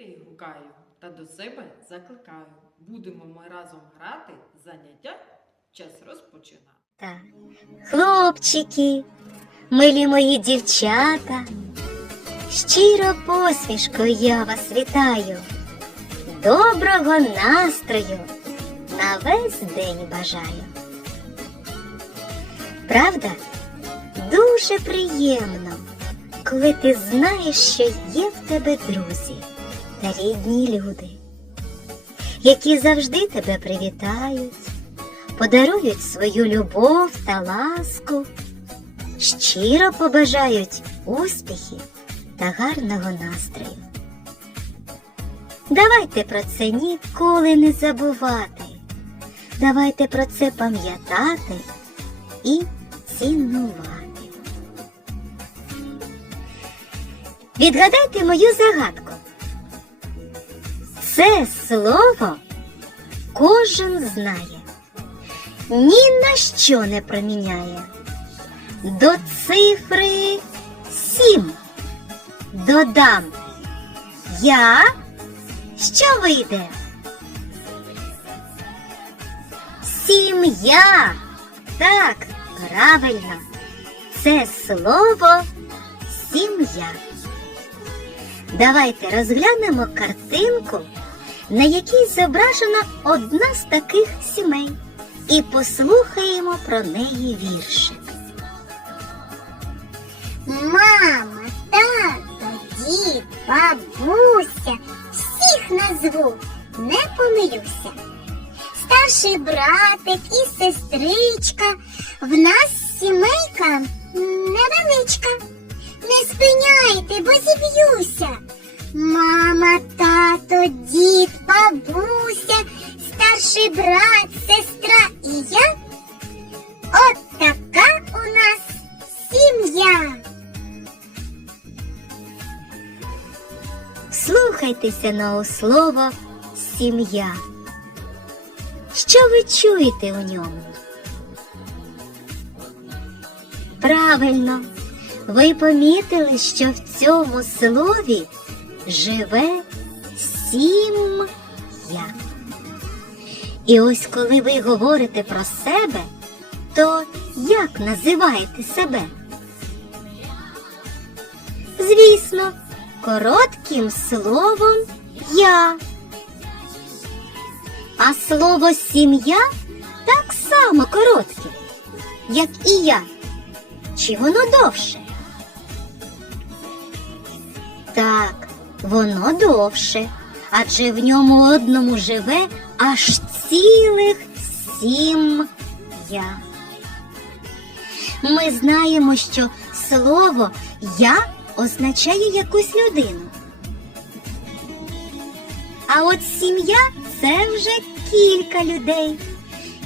Дітей гукаю та до себе закликаю. Будемо ми разом грати, заняття час розпочинати. хлопчики, милі мої дівчата, щиро посмішкою я вас вітаю, доброго настрою на весь день бажаю. Правда, дуже приємно, коли ти знаєш, що є в тебе друзі рідні люди, які завжди тебе привітають подарують свою любов та ласку, щиро побажають успіхів та гарного настрою. Давайте про це ніколи не забувати. Давайте про це пам'ятати і цінувати. Відгадайте мою загадку. Це слово кожен знає ні на що не проміняє. До цифри сім додам я, що вийде? Сім'я. Так, правильно. Це слово сім'я. Давайте розглянемо картинку, на якій зображена одна з таких сімей і послухаємо про неї віршик. Мама, тато, дід, бабуся, всіх назву, не помилюся. Старший братик і сестричка, в нас сімейка невеличка. Не спиняйте, бо зіб'юся. Мама, тато, дід, бабуся, старший брат, сестра і я. От така у нас сім'я. Слухайтеся на слово сім'я. Що ви чуєте у ньому? Правильно, ви помітили, що в цьому слові живе сім'я. І ось коли ви говорите про себе, то як називаєте себе? Звісно, коротким словом я. А слово сім'я так само коротке, як і я. Чи воно довше? Так, воно довше, адже в ньому одному живе аж цілих сім я. Ми знаємо, що слово я означає якусь людину. А от сім'я це вже кілька людей.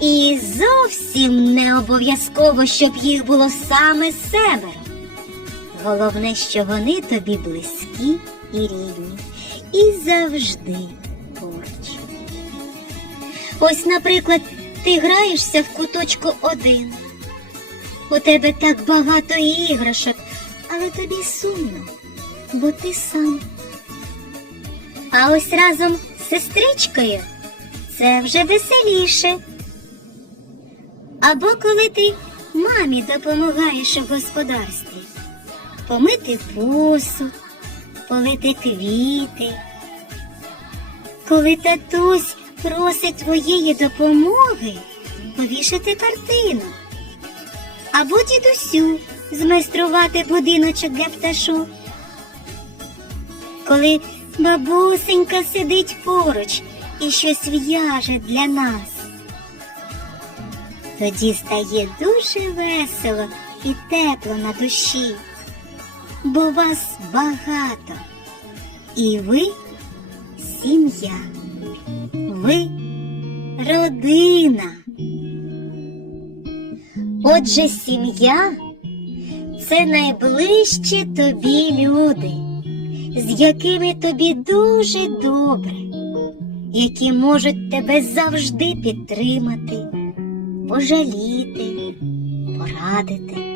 І зовсім не обов'язково, щоб їх було саме семеро. Головне, що вони тобі близькі і рідні, і завжди поруч. Ось, наприклад, ти граєшся в куточку один. У тебе так багато іграшок, але тобі сумно, бо ти сам. А ось разом з сестричкою це вже веселіше. Або коли ти мамі допомагаєш у господарстві, помити посуд, полити квіти. Коли татусь просить твоєї допомоги, повішати картину. Або дідусю змайструвати будиночок для пташок. Коли бабусенька сидить поруч і щось в'яже для нас. Тоді стає дуже весело і тепло на душі, бо вас багато, і ви сім'я, ви родина. Отже, сім'я це найближчі тобі люди, з якими тобі дуже добре, які можуть тебе завжди підтримати, пожаліти, порадити.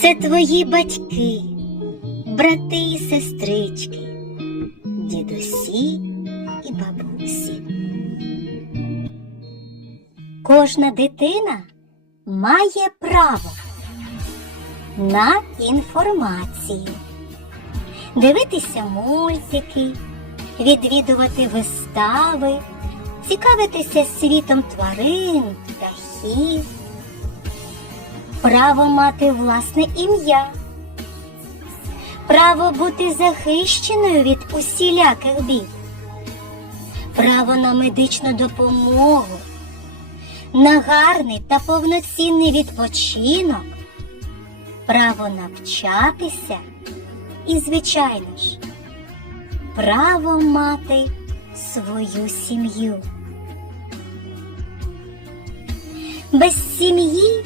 Це твої батьки, брати і сестрички, дідусі і бабусі. Кожна дитина має право на інформацію, дивитися мультики, відвідувати вистави, цікавитися світом тварин, птахів, право мати власне ім'я, право бути захищеною від усіляких бід, право на медичну допомогу, на гарний та повноцінний відпочинок, право навчатися і, звичайно ж, право мати свою сім'ю. Без сім'ї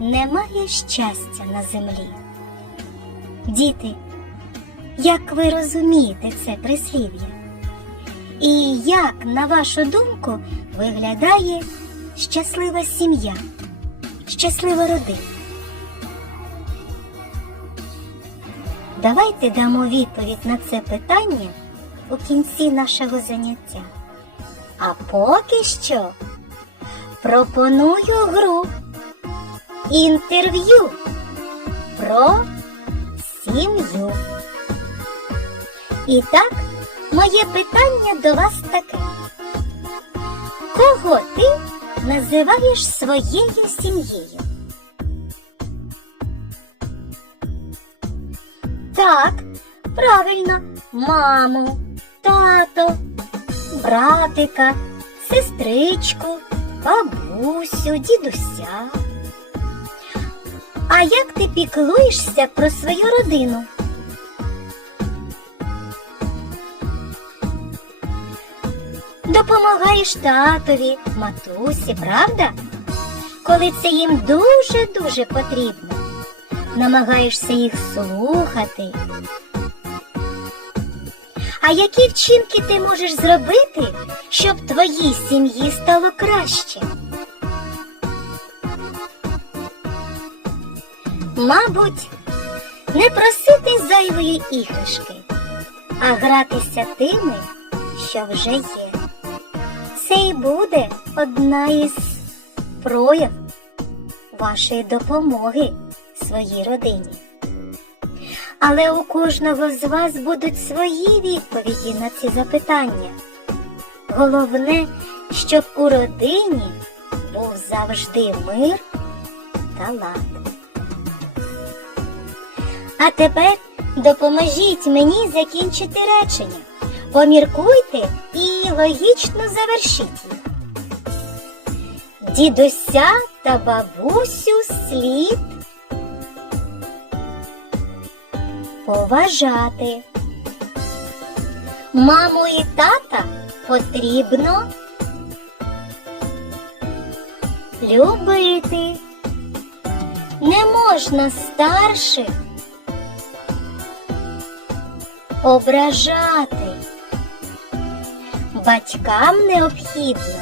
немає щастя на землі. Діти, як ви розумієте це прислів'я? І як, на вашу думку, виглядає щаслива сім'я, щаслива родина? Давайте дамо відповідь на це питання у кінці нашого заняття. А поки що пропоную гру інтерв'ю про сім'ю. І так, моє питання до вас таке. Кого ти називаєш своєю сім'єю? Так, правильно, маму, тато, братика, сестричку, бабусю, дідуся. А як ти піклуєшся про свою родину? Допомагаєш татові, матусі, правда? Коли це їм дуже-дуже потрібно. Намагаєшся їх слухати. А які вчинки ти можеш зробити, щоб твоїй сім'ї стало краще? Мабуть, не просити зайвої іграшки, а гратися тими, що вже є. Це і буде одна із прояв вашої допомоги своїй родині. Але у кожного з вас будуть свої відповіді на ці запитання. Головне, щоб у родині був завжди мир та лад. А тепер допоможіть мені закінчити речення. Поміркуйте і логічно завершіть їх. Дідуся та бабусю слід поважати. Маму і тата потрібно любити. Не можна старших ображати. Батькам необхідно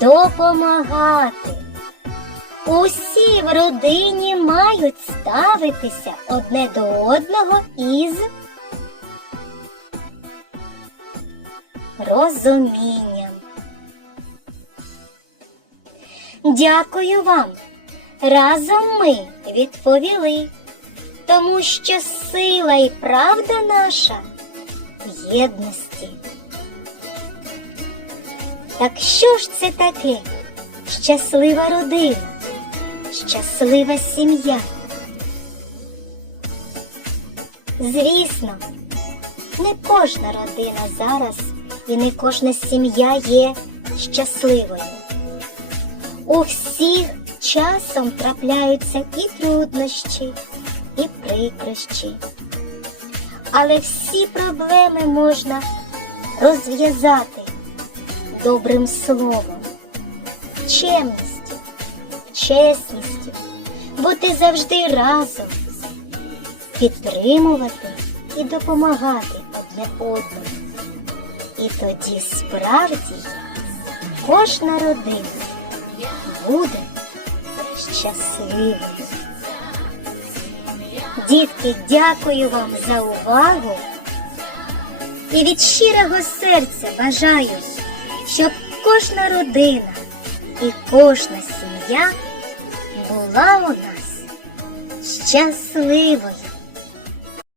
допомагати. Усі в родині мають ставитися одне до одного із розумінням. Дякую вам. Разом ми відповіли, тому що сила і правда наша в єдності. Так що ж це таке? Щаслива родина, щаслива сім'я. Звісно, не кожна родина зараз і не кожна сім'я є щасливою. У всіх часом трапляються і труднощі, і прикрощі. Але всі проблеми можна розв'язати добрим словом, чемністю, чесністю, бути завжди разом, підтримувати і допомагати одне одному. І тоді справді кожна родина буде щасливою. Дітки, дякую вам за увагу. І від щирого серця бажаю, щоб кожна родина і кожна сім'я була у нас щасливою.